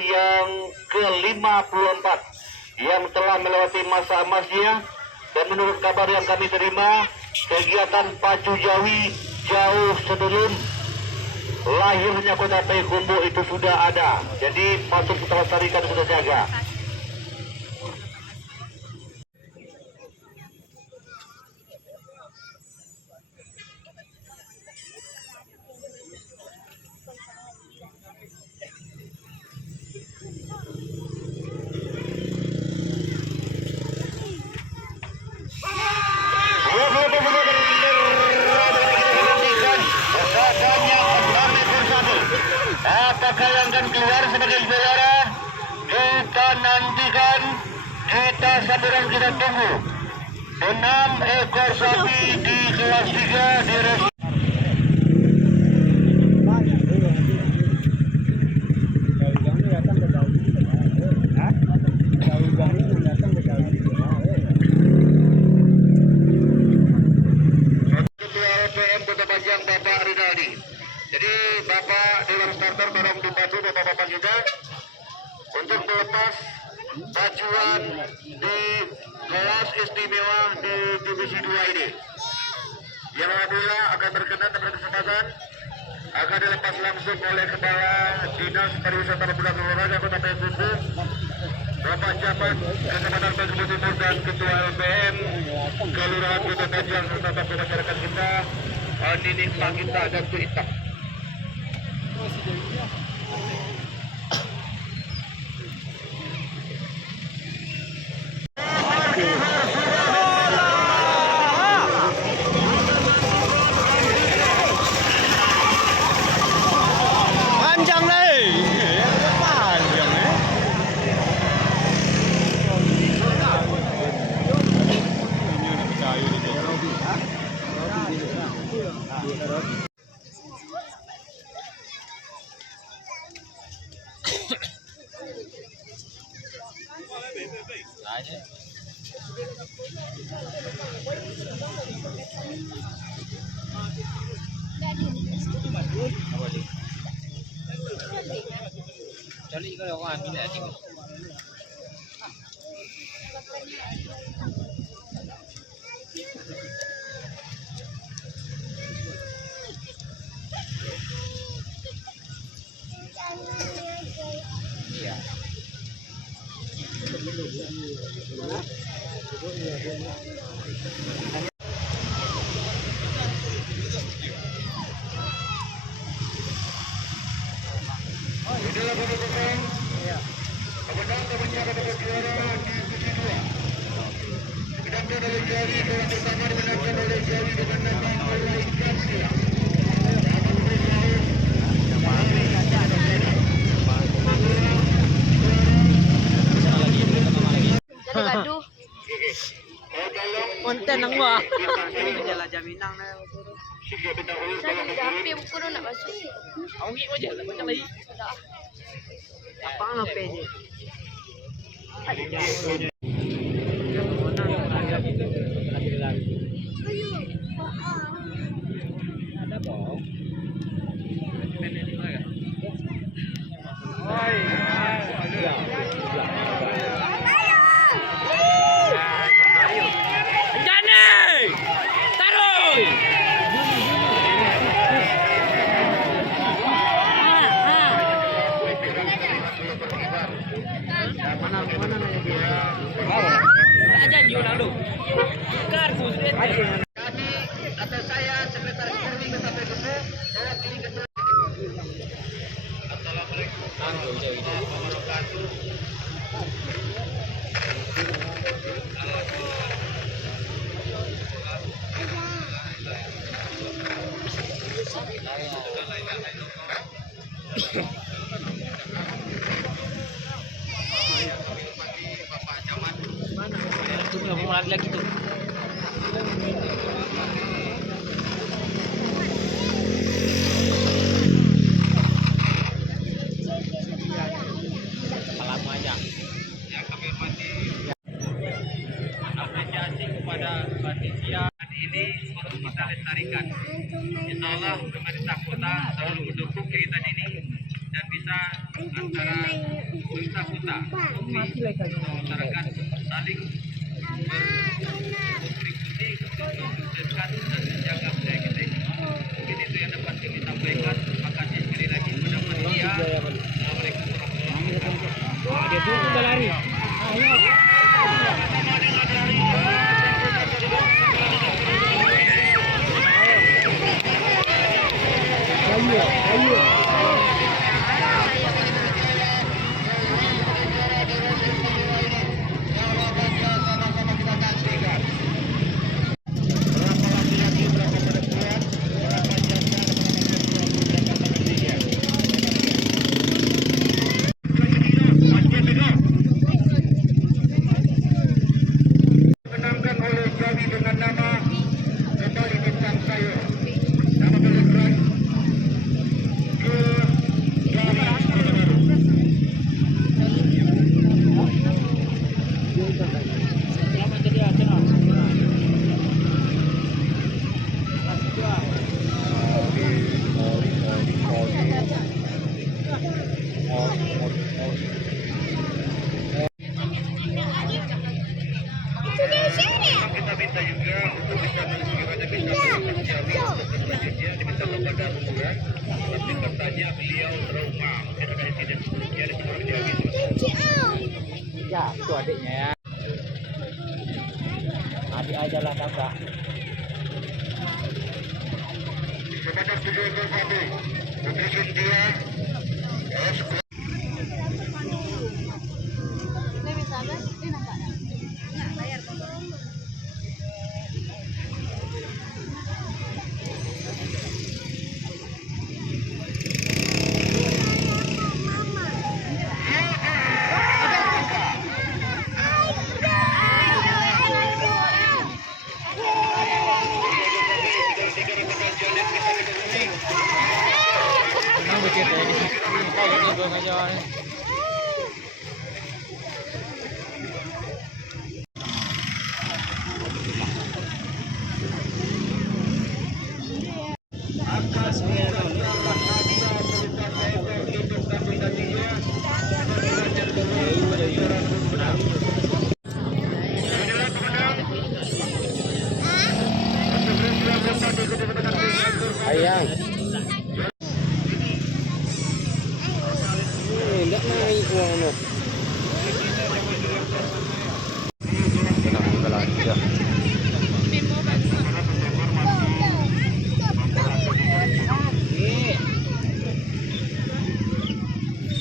Yang ke-54 yang telah melewati masa emasnya, dan menurut kabar yang kami terima, kegiatan Pacu Jawi jauh sebelum lahirnya Kota Payakumbuh itu sudah ada. Jadi patut kita lestarikan, kita jaga. Apakah yang akan keluar sebagai juara? Kita nantikan, kita sabaran, kita tunggu. 6 ekor sapi di kelas 3 di Ketua LPM Kota Pajang, Bapak Rinaldi. Jadi Bapak Dewan Starter tolong dibantu Bapak-Bapak kita untuk melepas pacuan di kelas istimewa di divisi 2 ini. Yang alhamdulillah akan berkenan pada kesempatan akan dilepas langsung oleh Kepala Dinas Pariwisata dan Olahraga Kota Payakumbuh, Bapak Camat Kecamatan Payakumbuh Timur, dan Ketua LPM Kelurahan Kota Pajang serta tokoh masyarakat kita, Nining Magita dan Tuita. Panjang nih, panjang nih. Cari kalau orang ambil aja. Iya. Inilah pemenang kemenangan dapat juara di divisi 2. Didampingi oleh Jawi, kawan bersama dimenangkan oleh Jawi dengan nama Oleh Garcia. Gaduh. Konten nang wah. Jala jaminang na. Tapi buku nak masuk. Ang ngi aja lah macam lagi. Apa ang pwede? Ada bong. Aja diulang Kami atau saya Sekretaris Murni Kota Pegogo mewakili Ketua. Assalamualaikum warahmatullahi wabarakatuh. Lagi tuh. Salam aja. Yang kami hormati, apresiasi kepada panitia ini harus kita lestarikan. Insya Allah pemerintah kota selalu mendukung kegiatan ini dan bisa antara pemerintah kota masyarakat saling berkontribusi untuk mensukseskan dan menjaga budaya kita ini. Mungkin itu yang dapat kami sampaikan. Terima kasih sekali lagi kepada panitia. Assalamualaikum warahmatullahi wabarakatuh. Dia tuh udah lari. Ayo. Menangkan oleh Jawi dengan nama kembali bintang saya. Nama beliau ke Jawi Baru. Selamat jadi acara. Kita minta juga untuk bisa bagaimana bisa berjalan untuk selanjutnya diminta kepada Lurah. Tapi katanya beliau trauma mungkin ada insiden sebelumnya di seluruh Jawi. Ya, itu adiknya ya. Adik aja lah kakak. Kepada Studio Putri Cynthia Ayang. Enggak naik uangnya. Kenapa lagi ya?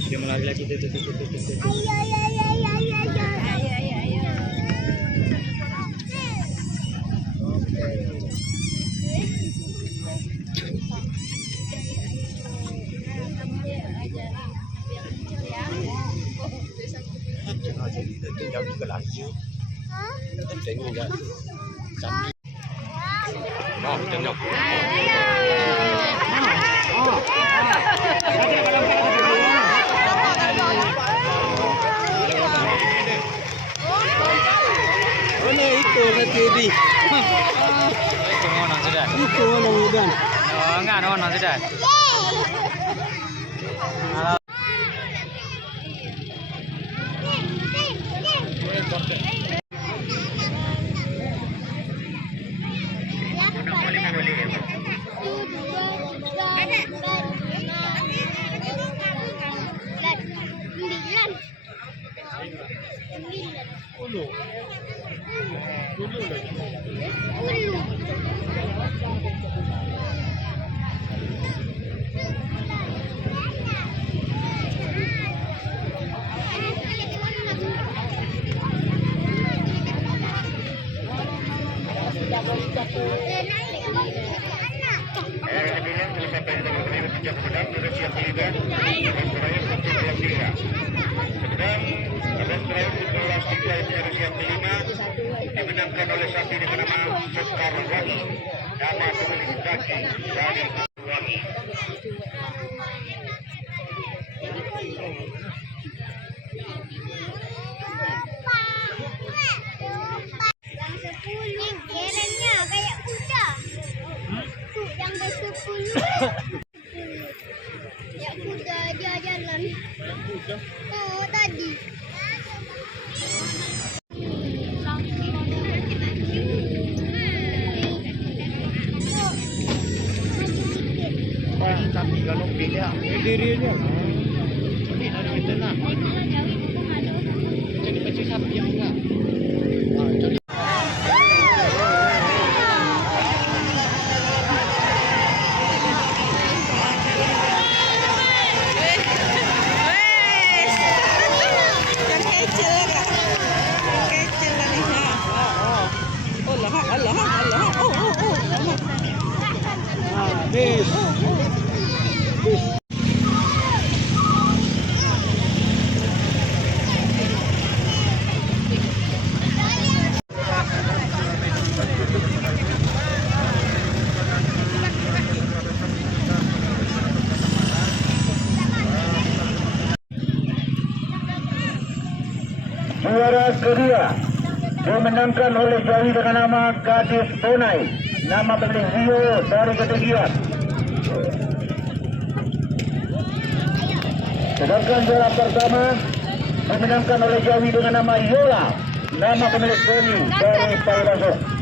Dia melari lagi tuh. Tinggal juga lagi. Tengok enggak. Oh, tengok. Mana itu nanti di? Itu mana sudah? Itu mana udan? Oh, enggak, mana sudah? Ulu. Kemudian selesai dari pijak pedang dari siap kelima dan terakhir untuk kelas 3. Sedang dan terakhir untuk kelas 3 itu dari siap kelima dimenangkan oleh sapi dengan nama Sekar Wangi, nama pemilik kaki dari Wangi. Yang 10 keranya kayak kuda. Yang ke-10. Ya kuda dia jalan. Oh tadi. Sapi kalau beda Diri dia. ini ada kita nak. Jadi macam sapi yang enggak. Habis. Juara kedua dimenangkan oleh Jawi dengan nama Gadis Tunai, nama pemilik Zio dari Ketegian. Sedangkan juara pertama dimenangkan oleh Jawi dengan nama Yola, nama pemilik Boni dari Pairasok.